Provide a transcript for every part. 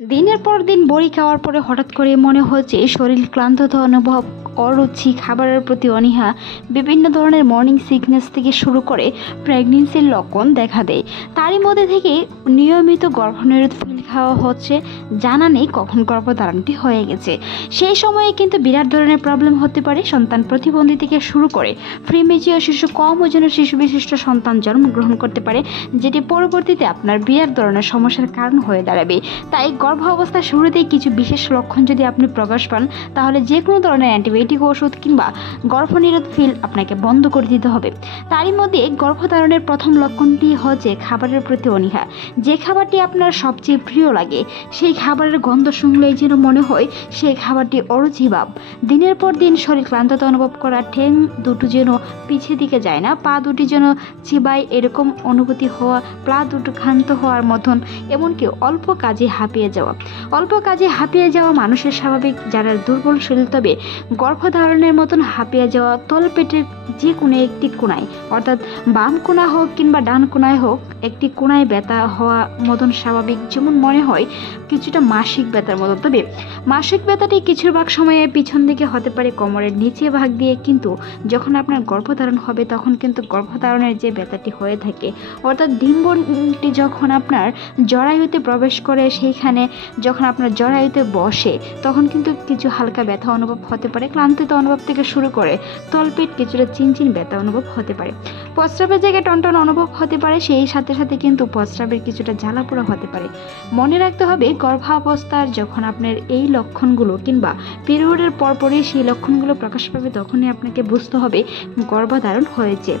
দিনের পর দিন বড়ি খাওয়ার পরে হঠাৎ করে মনে হচ্ছে শরীর ক্লান্ততা অনুভব, অরুচি, খাবারের প্রতি অনীহা, বিভিন্ন ধরনের মর্নিং সিকনেস থেকে শুরু করে প্রেগনেন্সির লক্ষণ দেখা দেয়। তারই মধ্যে থেকে নিয়মিত গর্ভনিরোধ পিল খাওয়া হচ্ছে, জানা নেই কখন গর্ভধারণটি হয়ে গেছে। সেই সময়ে কিন্তু বিরাট ধরনের প্রবলেম হতে পারে। সন্তান প্রতিবন্ধী থেকে শুরু করে প্রিমেচিওর শিশু, কম ওজনের শিশু বিশিষ্ট সন্তান জন্মগ্রহণ করতে পারে, যেটি পরবর্তীতে আপনার বিরাট ধরনের সমস্যার কারণ হয়ে দাঁড়াবে। তাই গর্ভ অবস্থার শুরুতেই কিছু বিশেষ লক্ষণ যদি আপনি প্রকাশ পান, তাহলে যে কোনো ধরনের অ্যান্টিবায়োটিক ওষুধ কিংবা গর্ভনিরোধ পিল আপনাকে বন্ধ করে দিতে হবে। তারই মধ্যে গর্ভধারণের প্রথম লক্ষণটি হচ্ছে খাবারের প্রতি অনীহা। যে খাবারটি আপনার সবচেয়ে প্রিয় লাগে, সেই খাবারের গন্ধ শুনলেই যেন মনে হয় সেই খাবারটি অরুচি ভাব। দিনের পর দিন শরীর ক্লান্ততা অনুভব করা, ঠ্যাং দুটো যেন পিছিয়ে দিকে যায় না, পা দুটি যেন চিবায় এরকম অনুভূতি হওয়া, পা দুটো ক্ষান্ত হওয়ার মতন, এমনকি অল্প কাজে হাঁপিয়ে যাওয়া মানুষের স্বাভাবিক। যারা দুর্বল শরীর, তবে গর্ভধারণের মতন হাঁপিয়ে যাওয়া, তলপেটের যে কোনো একটি কোণায়, অর্থাৎ বাম কোণা হোক কিংবা ডান কোণায় হোক, একটি কোণায় ব্যথা হওয়া মতন স্বাভাবিক, যেমন মনে হয় কিছুটা মাসিক ব্যথার মতো। তবে মাসিক ব্যথাটি কিছুর ভাগ সময়ে পিছন দিকে হতে পারে, কোমরের নিচে ভাগ দিয়ে। কিন্তু যখন আপনার গর্ভধারণ হবে, তখন কিন্তু গর্ভধারণের যে ব্যথাটি হয়ে থাকে, অর্থাৎ ডিম্বটি যখন আপনার জরায়ুতে প্রবেশ করে, সেইখানে যখন আপনার জরায়ুতে বসে, তখন কিন্তু কিছু হালকা ব্যথা অনুভব হতে পারে। ক্লান্তিত অনুভব থেকে শুরু করে তলপেট কিছুটা চিনচিন ব্যথা অনুভব হতে পারে। প্রস্রাবের জায়গায় টনটন অনুভব হতে পারে, সেই সাথে সাথে কিন্তু প্রস্রাবের কিছুটা জ্বালাপোড়া হতে পারে। মনে রাখতে হবে, গর্ভাবস্থার যখন আপনার এই লক্ষণগুলো কিংবা পিরিয়ডের পরপরই সেই লক্ষণগুলো প্রকাশ পাবে, তখনই আপনাকে বুঝতে হবে গর্ভধারণ হয়েছে।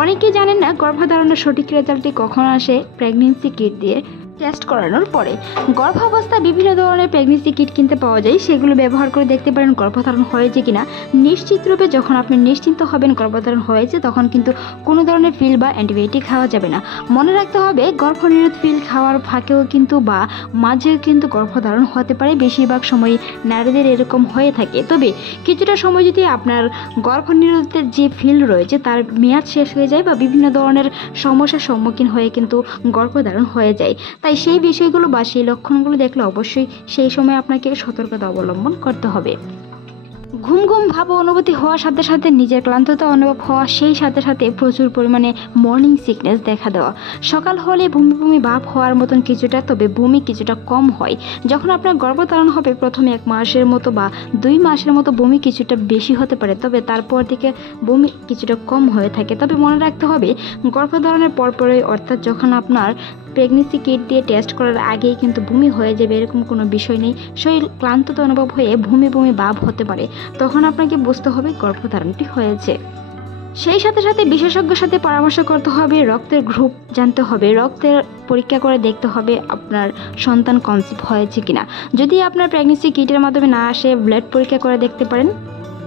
অনেকেই জানেন না গর্ভধারণের সঠিক রেজাল্টটি কখন আসে। প্রেগনেন্সি কিট দিয়ে টেস্ট করানোর পরে। গর্ভাবস্থায় বিভিন্ন ধরনের প্রেগনেন্সি কিট কিনতে পাওয়া যায়, সেগুলো ব্যবহার করে দেখতে পারেন গর্ভধারণ হয়েছে কিনা। নিশ্চিত রূপে যখন আপনি নিশ্চিন্ত হবেন গর্ভধারণ হয়েছে, তখন কিন্তু কোনো ধরনের পিল বা অ্যান্টিবায়োটিক খাওয়া যাবে না। মনে রাখতে হবে, গর্ভনিরোধ পিল খাওয়ার ফাঁকেও কিন্তু বা মাঝেও কিন্তু গর্ভধারণ হতে পারে। বেশিরভাগ সময় নারীদের এরকম হয়ে থাকে। তবে কিছুটা সময় যদি আপনার গর্ভনিরোধের যে পিল রয়েছে তার মেয়াদ শেষ হয়ে যায় বা বিভিন্ন ধরনের সমস্যার সম্মুখীন হয়ে কিন্তু গর্ভধারণ হয়ে যায়, তাই সেই বিষয়গুলো বা সেই লক্ষণগুলো দেখলে অবশ্যই সেই সময় আপনাকে সতর্কতা অবলম্বন করতে হবে। ঘুম ঘুম ভাব অনুভূতি হওয়ার সাথে সাথে নিজের ক্লান্ততা অনুভব হওয়া, সেই সাথে সাথে প্রচুর পরিমাণে মর্নিং সিকনেস দেখা দেওয়া, সকাল হলে বমি বমি ভাব হওয়ার মতন কিছুটা, তবে বমি কিছুটা কম হয়। যখন আপনার গর্ভধারণ হবে, প্রথমে 1 মাসের মতো বা 2 মাসের মতো বমি কিছুটা বেশি হতে পারে, তবে তারপর থেকে বমি কিছুটা কম হয়ে থাকে। তবে মনে রাখতে হবে, গর্ভধারণের পরপরই, অর্থাৎ যখন আপনার প্রেগনেন্সি কিট দিয়ে টেস্ট করার আগেই কিন্তু বমি হয়ে যাবে এরকম কোনো বিষয় নেই। শরীর ক্লান্ততা অনুভব হয়ে বমি বমি ভাব হতে পারে, তখন আপনাকে বুঝতে হবে গর্ভধারণটি হয়েছে। সেই সাথে সাথে বিশেষজ্ঞের সাথে পরামর্শ করতে হবে, রক্তের গ্রুপ জানতে হবে, রক্তের পরীক্ষা করে দেখতে হবে আপনার সন্তান কনসিভ হয়েছে কিনা। যদি আপনার প্রেগনেন্সি কিটের মাধ্যমে না আসে, ব্লাড পরীক্ষা করে দেখতে পারেন,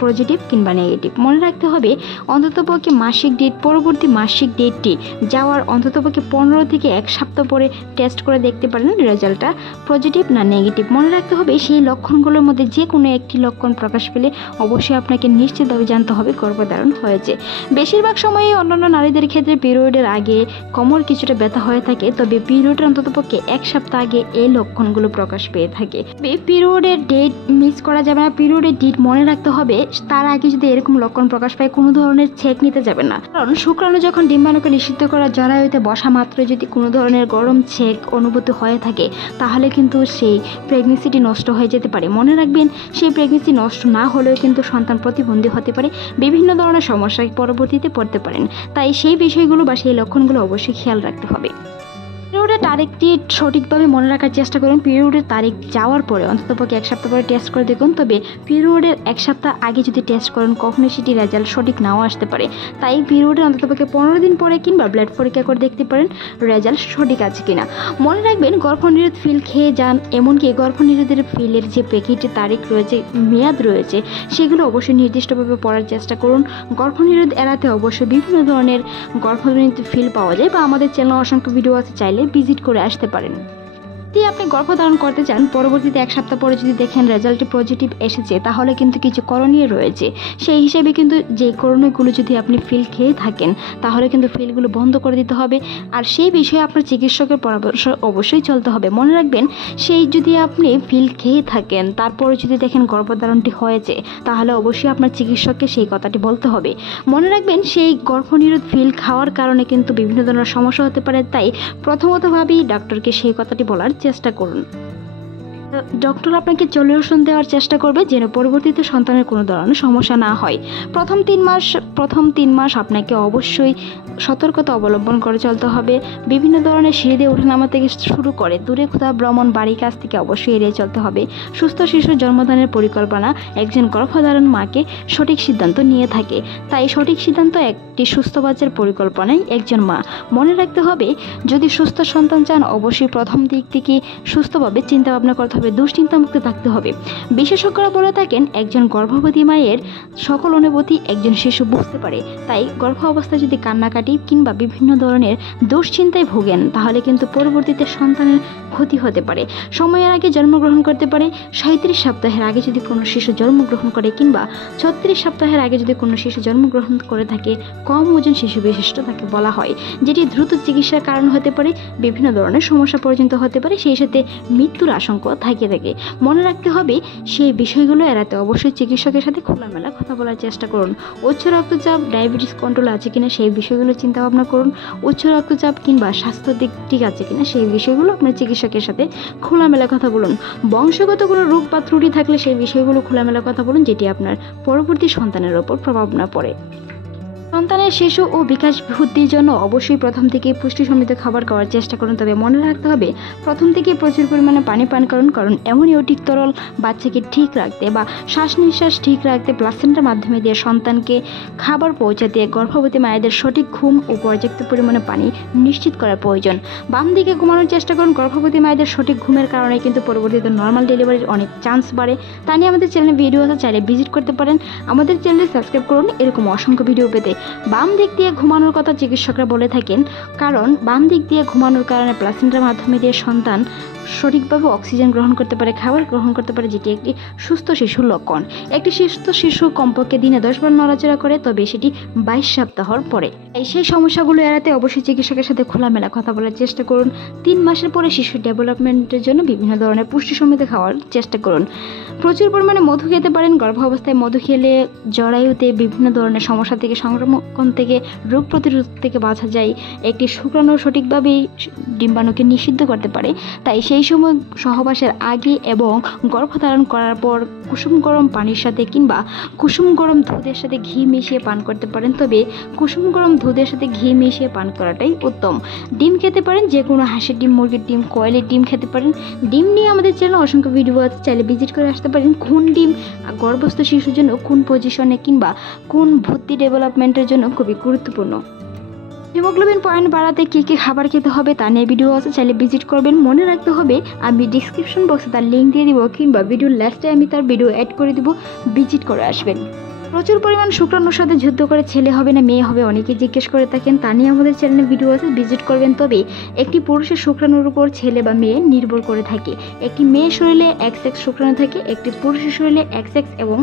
পজিটিভ কিংবা নেগেটিভ। মনে রাখতে হবে, অন্ততপক্ষে মাসিক ডেট, পরবর্তী মাসিক ডেটটি যাওয়ার অন্ততপক্ষে 15 থেকে 1 সপ্তাহ পরে টেস্ট করে দেখতে পারেন রেজাল্টটা পজিটিভ না নেগেটিভ। মনে রাখতে হবে, সেই লক্ষণগুলোর মধ্যে যে কোনো একটি লক্ষণ প্রকাশ পেলে অবশ্যই আপনাকে নিশ্চিতভাবে জানতে হবে গর্ভধারণ হয়েছে। বেশিরভাগ সময়ে অন্যান্য নারীদের ক্ষেত্রে পিরিয়ডের আগে কোমর কিছুটা ব্যথা হয়ে থাকে, তবে পিরিয়ডের অন্ততপক্ষে 1 সপ্তাহ আগে এই লক্ষণগুলো প্রকাশ পেয়ে থাকে। পিরিয়ডের ডেট মিস করা যাবে না। পিরিয়ডের ডেট মনে রাখতে হবে, তার আগে যদি এরকম লক্ষণ প্রকাশ পায়, কোনো ধরনের ছেক নিতে যাবে না। কারণ শুক্রাণু যখন ডিম্বাণুকে নিষিদ্ধ করা, জরায়ুতে বসা মাত্র যদি কোনো ধরনের গরম ছেক অনুভূতি হয়ে থাকে, তাহলে কিন্তু সেই প্রেগনেন্সিটি নষ্ট হয়ে যেতে পারে। মনে রাখবেন, সেই প্রেগনেন্সি নষ্ট না হলেও কিন্তু সন্তান প্রতিবন্ধী হতে পারে, বিভিন্ন ধরনের সমস্যায় পরবর্তীতে পড়তে পারেন। তাই সেই বিষয়গুলো বা সেই লক্ষণগুলো অবশ্যই খেয়াল রাখতে হবে। পিরিয়ডের তারিখটি সঠিকভাবে মনে রাখার চেষ্টা করুন। পিরিয়ডের তারিখ যাওয়ার পরে অন্ততপক্ষে 1 সপ্তাহ পরে টেস্ট করে দেখুন। তবে পিরিয়ডের 1 সপ্তাহ আগে যদি টেস্ট করেন, কখনোই সেটি রেজাল্ট সঠিক নাও আসতে পারে। তাই পিরিয়ডের অন্ততপক্ষে 15 দিন পরে কিংবা ব্লাড পরীক্ষা করে দেখতে পারেন রেজাল্ট সঠিক আছে কিনা। মনে রাখবেন, গর্ভনিরোধ পিল খেয়ে যান, এমনকি গর্ভনিরোধের পিলের যে প্যাকেটের তারিখ রয়েছে, মেয়াদ রয়েছে, সেগুলো অবশ্যই নির্দিষ্টভাবে পড়ার চেষ্টা করুন। গর্ভনিরোধ এড়াতে অবশ্যই বিভিন্ন ধরনের গর্ভনিরোধ পিল পাওয়া যায়, বা আমাদের চ্যানেলে অসংখ্য ভিডিও আছে, চাইলে ভিজিট করে আসতে পারেন। যদি আপনি গর্ভধারণ করতে চান, পরবর্তীতে 1 সপ্তাহ পরে যদি দেখেন রেজাল্টটি পজিটিভ এসেছে, তাহলে কিন্তু কিছু করণীয় রয়েছে। সেই হিসেবে কিন্তু যে করণীয়গুলো যদি আপনি ফিল খেয়ে থাকেন, তাহলে কিন্তু ফিলগুলো বন্ধ করে দিতে হবে। আর সেই বিষয়ে আপনার চিকিৎসকের পরামর্শ অবশ্যই চলতে হবে। মনে রাখবেন, সেই যদি আপনি ফিল খেয়ে থাকেন, তারপরে যদি দেখেন গর্ভধারণটি হয়েছে, তাহলে অবশ্যই আপনার চিকিৎসককে সেই কথাটি বলতে হবে। মনে রাখবেন, সেই গর্ভনিরোধ ফিল খাওয়ার কারণে কিন্তু বিভিন্ন ধরনের সমস্যা হতে পারে। তাই প্রথমতভাবেই ডাক্তারকে সেই কথাটি বলার চেষ্টা করুন। ডক্টর আপনাকে সলিউশন দেওয়ার চেষ্টা করবে যেন পরবর্তীতে সন্তানের কোনো ধরনের সমস্যা না হয়। প্রথম 3 মাস আপনাকে অবশ্যই সতর্কতা অবলম্বন করে চলতে হবে। বিভিন্ন ধরনের সিঁড়ি দিয়ে ওঠানামা থেকে শুরু করে দূরে কোথাও ভ্রমণ, বাড়ির কাছ থেকে অবশ্যই এড়িয়ে চলতে হবে। সুস্থ শিশুর জন্মদানের পরিকল্পনা একজন গর্ভধারণ মাকে সঠিক সিদ্ধান্ত নিয়ে থাকে। তাই সঠিক সিদ্ধান্ত একটি সুস্থ বাচ্চার পরিকল্পনায় একজন মা। মনে রাখতে হবে, যদি সুস্থ সন্তান চান, অবশ্যই প্রথম দিক থেকে সুস্থভাবে চিন্তা ভাবনা করতে হবে, দুশ্চিন্তামুক্ত থাকতে হবে। বিশেষজ্ঞরা বলে থাকেন, একজন গর্ভবতী মায়ের সকল অনুভূতি একজন শিশু বুঝতে পারে। তাই গর্ভ অবস্থায় যদি কান্নাকাটি কিংবা বিভিন্ন ধরনের দুশ্চিন্তায় ভোগেন, তাহলে কিন্তু পরবর্তীতে সন্তানের ক্ষতি হতে পারে। সময়ের আগে জন্মগ্রহণ করতে পারে। 37 সপ্তাহের আগে যদি কোনো শিশু জন্মগ্রহণ করে কিংবা 36 সপ্তাহের আগে যদি কোনো শিশু জন্মগ্রহণ করে থাকে, কম ওজন শিশু বিশিষ্ট তাকে বলা হয়, যেটি দ্রুত চিকিৎসার কারণ হতে পারে, বিভিন্ন ধরনের সমস্যা পর্যন্ত হতে পারে, সেই সাথে মৃত্যুর আশঙ্কা থাকে। মনে রাখতে হবে, সেই বিষয়গুলো এড়াতে অবশ্যই চিকিৎসকের সাথে খোলামেলা কথা বলার চেষ্টা করুন। উচ্চ রক্তচাপ, ডায়াবেটিস কন্ট্রোল আছে কিনা সেই বিষয়গুলো চিন্তা ভাবনা করুন। উচ্চ রক্তচাপ কিংবা স্বাস্থ্য দিক ঠিক আছে কিনা সেই বিষয়গুলো আপনার চিকিৎসকের সাথে খোলামেলা কথা বলুন। বংশগত কোনো রোগ বা ত্রুটি থাকলে সেই বিষয়গুলো খোলামেলা কথা বলুন, যেটি আপনার পরবর্তী সন্তানের ওপর প্রভাব না পড়ে। সন্তানের শিশু ও বিকাশ বৃদ্ধির জন্য অবশ্যই প্রথম থেকে পুষ্টি সমৃদ্ধ খাবার খাওয়ার চেষ্টা করুন। তবে মনে রাখতে হবে, প্রথম থেকে প্রচুর পরিমাণে পানি পান করুন, কারণ অ্যামনিওটিক তরল বাচ্চাকে ঠিক রাখতে বা শ্বাস নিঃশ্বাস ঠিক রাখতে প্লাসেন্টার মাধ্যমে দিয়ে সন্তানকে খাবার পৌঁছাতে গর্ভবতী মায়েদের সঠিক ঘুম ও পর্যাপ্ত পরিমাণে পানি নিশ্চিত করা প্রয়োজন। বাম দিকে ঘুমানোর চেষ্টা করুন। গর্ভবতী মায়েদের সঠিক ঘুমের কারণে কিন্তু পরবর্তীতে নর্মাল ডেলিভারির অনেক চান্স বাড়ে। তা নিয়ে আমাদের চ্যানেলে ভিডিও আছে, চাইলে ভিজিট করতে পারেন। আমাদের চ্যানেলে সাবস্ক্রাইব করুন এরকম অসংখ্য ভিডিও পেতে। বাম দিক দিয়ে ঘুমানোর কথা চিকিৎসকরা বলে থাকেন, কারণ বাম দিক দিয়ে ঘুমানোর কারণে প্লাসেন্টার মাধ্যমে দিয়ে সন্তান সঠিকভাবে অক্সিজেন গ্রহণ করতে পারে, খাবার গ্রহণ করতে পারে, যেটি একটি সুস্থ শিশুর লক্ষণ। একটি সুস্থ শিশু কমপক্ষে দিনে 10 বার নড়াচড়া করে, তবে সেটি 22 সপ্তাহর পরে। সেই সমস্যাগুলো এড়াতে অবশ্যই চিকিৎসকের সাথে খোলামেলা কথা বলার চেষ্টা করুন। 3 মাসের পরে শিশুর ডেভেলপমেন্টের জন্য বিভিন্ন ধরনের পুষ্টি সমৃদ্ধ খাওয়ার চেষ্টা করুন। প্রচুর পরিমাণে মধু খেতে পারেন। গর্ভ অবস্থায় মধু খেলে জরায়ুতে বিভিন্ন ধরনের সমস্যা থেকে, সংক্রমণ থেকে, রোগ প্রতিরোধ থেকে বাঁচা যায়। একটি শুক্রাণু সঠিকভাবে ডিম্বাণুকে নিষিদ্ধ করতে পারে। তাই সেই সময় সহবাসের আগে এবং গর্ভধারণ করার পর কুসুম গরম পানির সাথে কিংবা কুসুম গরম দুধের সাথে ঘি মিশিয়ে পান করতে পারেন। তবে কুসুম গরম দুধের সাথে ঘি মিশিয়ে পান করাটাই উত্তম। ডিম খেতে পারেন, যে কোনো হাঁসের ডিম, মুরগির ডিম, কয়েলের ডিম খেতে পারেন। ডিম নিয়ে আমাদের চ্যানেলে অসংখ্য ভিডিও আছে, চাইলে ভিজিট করে আসতে পারেন। কোন ডিম গর্ভস্থ শিশুর জন্য কোন পজিশনে কিংবা কোন ভর্তি ডেভেলপমেন্টের জন্য খুবই গুরুত্বপূর্ণ। হিমোগ্লোবিন পয়েন্ট বাড়াতে কী কী খাবার খেতে হবে তা নিয়ে ভিডিও আছে, চাইলে ভিজিট করবেন। মনে রাখতে হবে, আমি ডিসক্রিপশন বক্সে তার লিঙ্ক দিয়ে দিব কিংবা ভিডিওর লাস্টে আমি তার ভিডিও অ্যাড করে দিব, ভিজিট করে আসবেন। প্রচুর পরিমাণ শুক্রাণুর সাথে যুদ্ধ করে ছেলে হবে না মেয়ে হবে অনেকে জিজ্ঞেস করে থাকেন, তা নিয়ে আমাদের চ্যানেলে ভিডিও আছে, ভিজিট করবেন। তবে একটি পুরুষের শুক্রাণুর উপর ছেলে বা মেয়ে নির্ভর করে থাকে। একটি মেয়ের শরীরে XX শুক্রাণু থাকে, একটি পুরুষের শরীরে XX এবং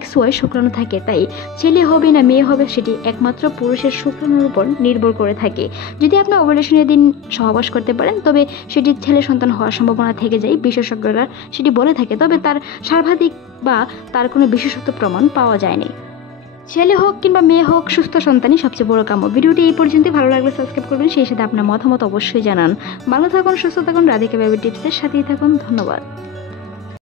XY শুক্রাণু থাকে। তাই ছেলে হবে না মেয়ে হবে সেটি একমাত্র পুরুষের শুক্রাণুর উপর নির্ভর করে থাকে। যদি আপনি ওভুলেশনের দিন সহবাস করতে পারেন, তবে সেটি ছেলে সন্তান হওয়ার সম্ভাবনা থেকে যায়, বিশেষজ্ঞরা সেটি বলে থাকে। তবে তার সর্বাধিক বা তার কোনো বিশেষত্ব প্রমাণ পাওয়া যায়নি। ছেলে হোক কিংবা মেয়ে হোক, সুস্থ সন্তানই সবচেয়ে বড় কাম্য। ভিডিওটি এই পর্যন্ত, ভালো লাগলে সাবস্ক্রাইব করবেন, সেই সাথে আপনার মতামত অবশ্যই জানান। ভালো থাকুন, সুস্থ থাকুন, রাধিকা বেবি টিপসের সাথেই থাকুন। ধন্যবাদ।